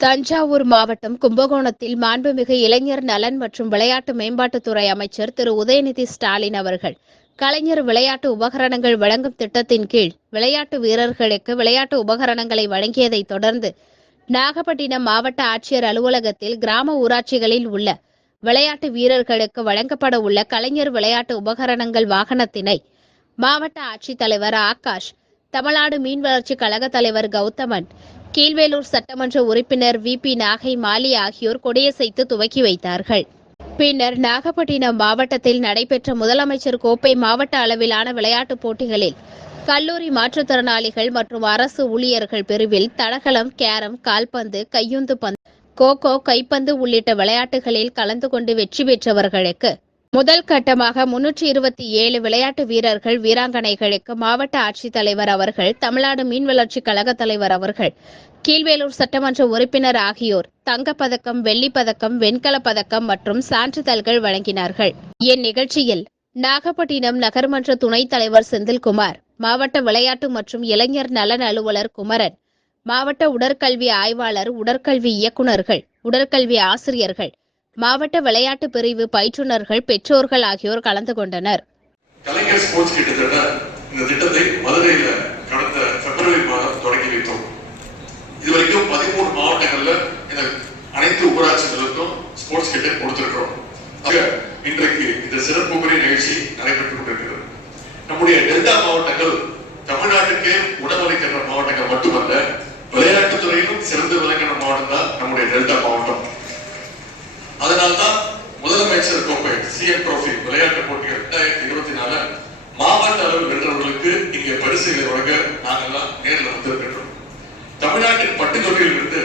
தஞ்சாவூர் மாவட்டம் கும்பகோணத்தில் மாண்புமிகு இளைஞர் நலன் மற்றும் விளையாட்டு மேம்பாட்டுத்துறை அமைச்சர் திரு. உதயநிதி ஸ்டாலின் அவர்கள் கலைஞர் விளையாட்டு உபகரணங்கள் வழங்கும் திட்டத்தின் கீழ் விளையாட்டு வீரர்களுக்கு விளையாட்டு உபகரணங்களை வழங்கியதை தொடர்ந்து நாகப்பட்டினம் மாவட்ட ஆட்சியர் அலுவலகத்தில் கிராம ஊராட்சிகளில் உள்ள விளையாட்டு வீரர்களுக்கு வழங்கப்பட உள்ள கலைஞர் விளையாட்டு உபகரணங்கள் வாகனத்தினை மாவட்ட ஆட்சித்தலைவர் ஆகாஷ் தமிழ்நாடு மீன் வளர்ச்சி கழக தலைவர் கௌதமன் கீழ்வேலூர் சட்டமன்ற உறுப்பினர் வி. பி. நாகை மாலி ஆகியோர் கொடியசைத்து துவக்கி வைத்தார்கள். பின்னர் நாகப்பட்டினம் மாவட்டத்தில் நடைபெற்ற முதலமைச்சர் கோப்பை மாவட்ட அளவிலான விளையாட்டுப் போட்டிகளில் கல்லூரி மாற்றுத்திறனாளிகள் மற்றும் அரசு ஊழியர்கள் பிரிவில் தடகளம் கேரம் கால்பந்து கையுந்து பந்து கோகோ கைப்பந்து உள்ளிட்ட விளையாட்டுகளில் கலந்து கொண்டு வெற்றி பெற்றவர்களுக்கு முதல் கட்டமாக முன்னூற்றி இருபத்தி ஏழு விளையாட்டு வீரர்கள் வீராங்கனைகளுக்கு மாவட்ட ஆட்சித்தலைவர் அவர்கள் தமிழ்நாடு மீன் வளர்ச்சி கழக தலைவர் அவர்கள் கீழ்வேலூர் சட்டமன்ற உறுப்பினர் ஆகியோர் தங்கப்பதக்கம் வெள்ளிப்பதக்கம் வெண்கலப் பதக்கம் மற்றும் சான்றிதழ்கள் வழங்கினார்கள். இந்நிகழ்ச்சியில் நாகப்பட்டினம் நகர்மன்ற துணைத் தலைவர் செந்தில்குமார் மாவட்ட விளையாட்டு மற்றும் இளைஞர் நலன் அலுவலர் குமரன் மாவட்ட உடற்கல்வி ஆய்வாளர் உடற்கல்வி இயக்குநர்கள் உடற்கல்வி ஆசிரியர்கள் மாவட்ட விளையாட்டு பிரிவு பயிற்றுநர்கள் பெற்றோர்கள் ஆகியோர் கலந்து கொண்டனர். கலைஞர் ஸ்போர்ட்ஸ் கிட்டத்தட்ட இந்த திட்டத்தை மதுரையில் கடந்த பிப்ரவரி மாதம் தொடங்கி வைத்தோம். இதுவரைக்கும் பதிமூணு மாவட்டங்கள்ல இந்த அனைத்து ஊராட்சிகளுக்கும் ஸ்போர்ட்ஸ் கிட்டை கொடுத்திருக்கிறோம். இன்றைக்கு இந்த சிறப்புக்குரிய நிகழ்ச்சி நடைபெற்றுக் கொண்டிருக்கிறது. நம்முடைய டெல்டா மாவட்டங்கள் தமிழ்நாட்டுக்கே உணவளிக்கின்ற மாவட்டங்கள் மட்டுமல்ல விளையாட்டுத் துறையிலும் சிறந்து விளங்கின மாவட்டம் தான் நம்முடைய டெல்டா மாவட்டம். அதனால்தான் முதலமைச்சர் கோப்பை சிஎம் ட்ரோஃபி விளையாட்டு போட்டிகள் ரெண்டாயிரத்தி இருபத்தி நாலு மாவட்ட அளவில் வென்றவர்களுக்கு இங்கே பரிசுகளை வழங்க நாங்கெல்லாம் நேரில் வந்திருக்கின்றோம். தமிழ்நாட்டின் பட்டுத்தொகையில் இருந்து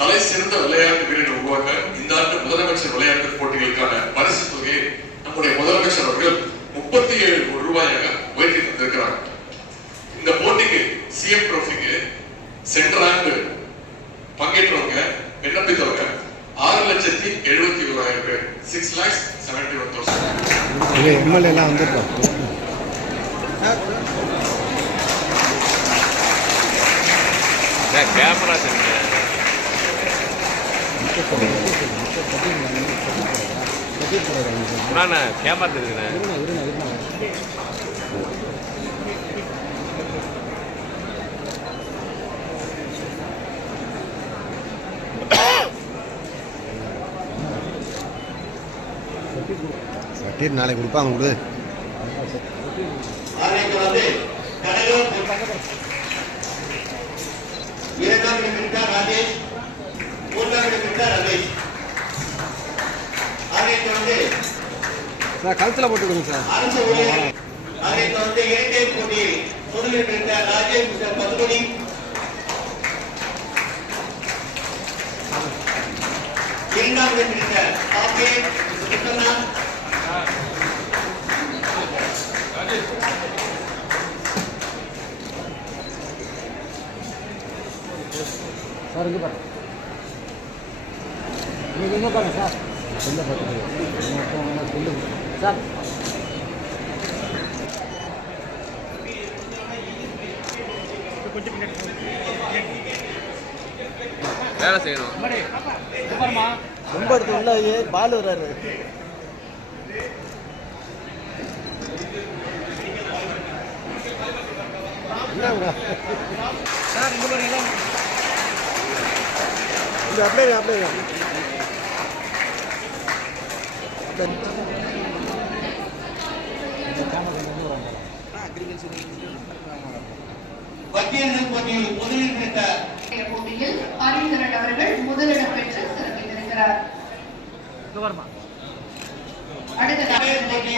தலை சிறந்த விளையாட்டு வீரர்கள் உருவாக்க இந்த ஆண்டு முதலமைச்சர் விளையாட்டு போட்டிகளுக்கான பரிசு தொகையை நம்முடைய முதலமைச்சர் அவர்கள் முப்பத்தி ஏழு கோடி ரூபாயாக உயர்த்தி தந்திருக்கிறார். இந்த போட்டிக்கு சிஎம் ட்ரோஃபிக்கு சென்ற ஆண்டு பங்கேற்றவங்க விண்ணப்பித்தவங்க ஆறு லட்சத்தி எழுபத்தி ஓராயிரம் பேர். Six lakhs seventy one thousand இங்கே எம்எல்ஏலாம் வந்துருக்கோம் கேமரா தெரியுங்க கேமரா தெரியுதுண்ணே. சட்டீர் நாளைக்கு கொடுப்பாங்க கொடு. இரண்டாம் ராஜேஷ் மூன்றாம் ரமேஷ் வந்து சார் கழுத்தில் போட்டு சார். அரசு ஊழியர் வந்து முதலில் இருந்த ராஜேஷ் மிஸ்டர் பதுமணி இரண்டாம் சார் இங்கே பாருங்க நீங்கள் இங்கே பாருங்க சார் சொல்ல பார்த்துட்டு சார் வேலை செய்யணும். ரொம்ப எடுத்து உள்ள பால் வர்றாரு. அப்படியே அப்படியே முதலில் போட்டியில் அவர்கள் முதலிடம் சிறப்பித்திருக்கிறார் அடுத்ததாக இன்றைக்கு